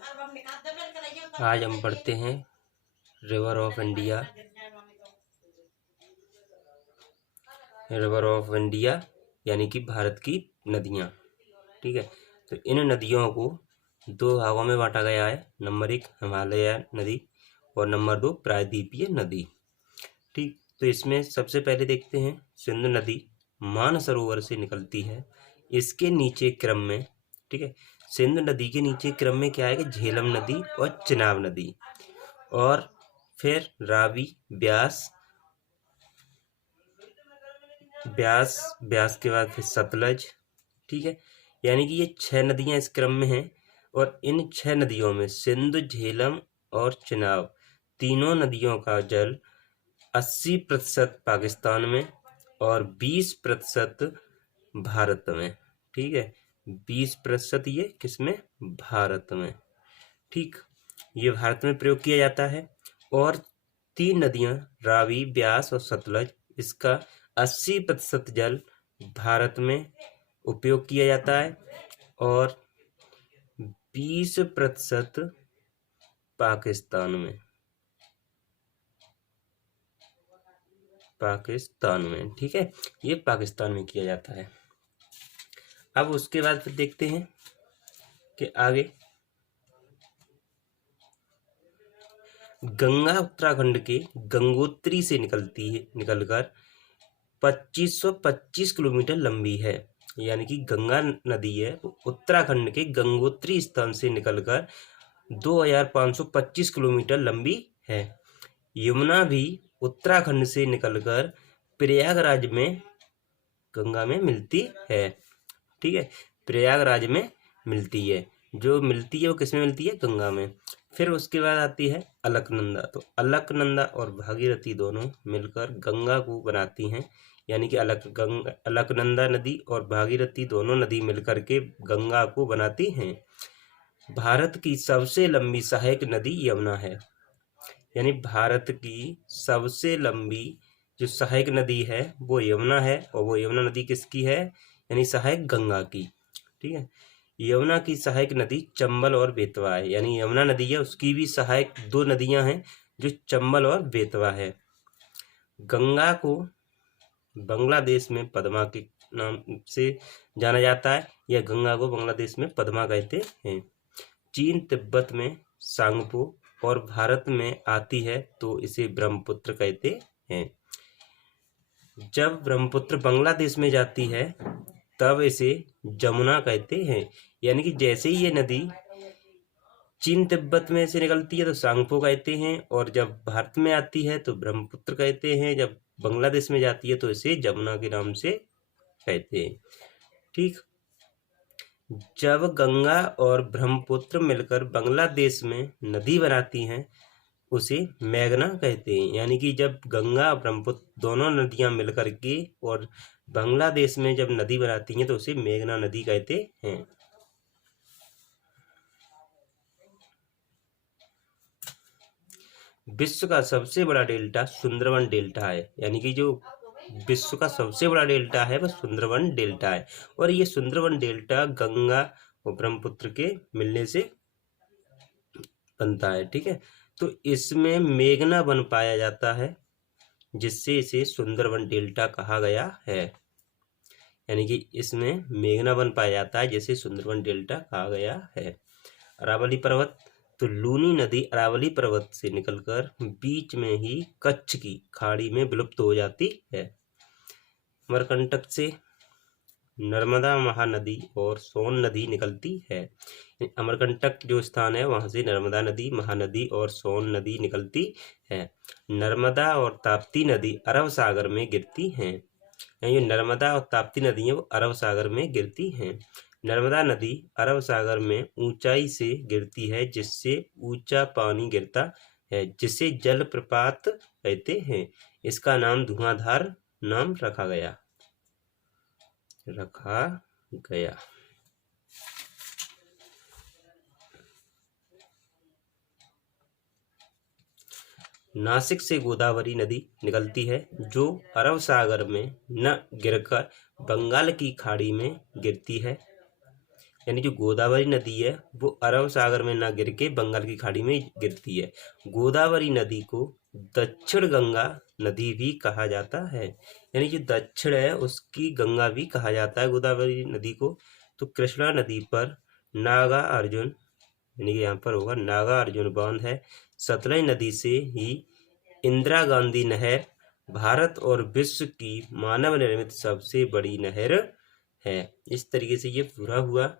आज हम पढ़ते हैं river of India. River of India यानी कि भारत की नदियाँ। ठीक है, तो इन नदियों को दो भागों में बांटा गया है। नंबर 1 हिमालय नदी और नंबर 2 प्रायद्वीपीय नदी। ठीक, तो इसमें सबसे पहले देखते हैं सिंधु नदी मानसरोवर से निकलती है। इसके नीचे क्रम में, ठीक है, सिंधु नदी के नीचे क्रम में क्या है कि झेलम नदी और चिनाब नदी, और फिर रावी, ब्यास, ब्यास के बाद फिर सतलज। ठीक है, यानी कि ये 6 नदियां इस क्रम में हैं, और इन 6 नदियों में सिंधु, झेलम और चिनाब तीनों नदियों का जल 80% पाकिस्तान में और 20% भारत में। ठीक है, 20% ये किसमें? भारत में। ठीक, ये भारत में प्रयोग किया जाता है। और 3 नदियां रावी, ब्यास और सतलज, इसका 80% जल भारत में उपयोग किया जाता है और 20% पाकिस्तान में। ठीक है, ये पाकिस्तान में किया जाता है। अब उसके बाद फिर देखते हैं कि आगे गंगा उत्तराखंड के गंगोत्री से निकलकर 2525 किलोमीटर लंबी है। यानी कि गंगा नदी है उत्तराखंड के गंगोत्री स्थान से निकलकर 2525 किलोमीटर लंबी है। यमुना भी उत्तराखंड से निकलकर प्रयागराज में गंगा में मिलती है। ठीक है, प्रयागराज में मिलती है। जो मिलती है वो किस में मिलती है? गंगा में। फिर उसके बाद आती है अलकनंदा। तो अलकनंदा और भागीरथी दोनों मिलकर गंगा को बनाती हैं। यानी कि अलकनंदा नदी और भागीरथी दोनों नदी मिलकर के गंगा को बनाती हैं। भारत की सबसे लंबी सहायक नदी यमुना है। यानी भारत की सबसे लंबी जो सहायक नदी है वो यमुना है, और वो यमुना नदी किसकी है? यानी सहायक गंगा की। ठीक है, यमुना की सहायक नदी चंबल और बेतवा है। यानी यमुना नदी है, उसकी भी सहायक 2 नदियां हैं जो चंबल और बेतवा है। गंगा को बांग्लादेश में पद्मा के नाम से जाना जाता है, या गंगा को बांग्लादेश में पद्मा कहते हैं। चीन तिब्बत में सांगपो और भारत में आती है तो इसे ब्रह्मपुत्र कहते हैं। जब ब्रह्मपुत्र बांग्लादेश में जाती है तब इसे जमुना कहते हैं। यानी कि जैसे ही ये नदी चीन तिब्बत में से निकलती है तो सांगपो कहते हैं, और जब भारत में आती है तो ब्रह्मपुत्र कहते हैं। जब बांग्लादेश में जाती है तो इसे जमुना के नाम से कहते हैं। ठीक, जब गंगा और ब्रह्मपुत्र मिलकर बांग्लादेश में नदी बनाती हैं उसे मेघना कहते हैं। यानी कि जब गंगा और ब्रह्मपुत्र दोनों नदियां मिलकर के और बांग्लादेश में जब नदी बनाती हैं तो उसे मेघना नदी कहते हैं। विश्व का सबसे बड़ा डेल्टा सुंदरवन डेल्टा है। यानी कि जो विश्व का सबसे बड़ा डेल्टा है वह सुंदरवन डेल्टा है, और ये सुंदरवन डेल्टा गंगा और ब्रह्मपुत्र के मिलने से बनता है। ठीक है, तो इसमें मेघना वन पाया जाता है जिससे इसे सुंदरवन डेल्टा कहा गया है। यानी कि इसमें मेघना वन पाया जाता है जिसे सुंदरवन डेल्टा कहा गया है। अरावली पर्वत, तो लूनी नदी अरावली पर्वत से निकलकर बीच में ही कच्छ की खाड़ी में विलुप्त हो जाती है। अमरकंटक से नर्मदा महानदी और सोन नदी निकलती है। अमरकंटक जो स्थान है वहां से नर्मदा नदी, महानदी और सोन नदी निकलती है। नर्मदा और ताप्ती नदी अरब सागर में गिरती हैं। ये नर्मदा और ताप्ती नदी है वो अरब सागर में गिरती हैं। नर्मदा नदी अरब सागर में ऊंचाई से गिरती है जिससे ऊंचा पानी गिरता है, जिसे जल प्रपात कहते हैं। इसका नाम धुआंधार नाम रखा गया। नासिक से गोदावरी नदी निकलती है जो अरब सागर में न गिरकर बंगाल की खाड़ी में गिरती है। यानी जो गोदावरी नदी है वो अरब सागर में ना गिर के बंगाल की खाड़ी में गिरती है। गोदावरी नदी को दक्षिण गंगा नदी भी कहा जाता है, यानी जो दक्षिण है उसकी गंगा भी कहा जाता है गोदावरी नदी को। तो कृष्णा नदी पर नागा अर्जुन, यानी कि यहाँ पर होगा नागा अर्जुन बांध है। सतलज नदी से ही इंदिरा गांधी नहर भारत और विश्व की मानव निर्मित सबसे बड़ी नहर है। इस तरीके से ये पूरा हुआ।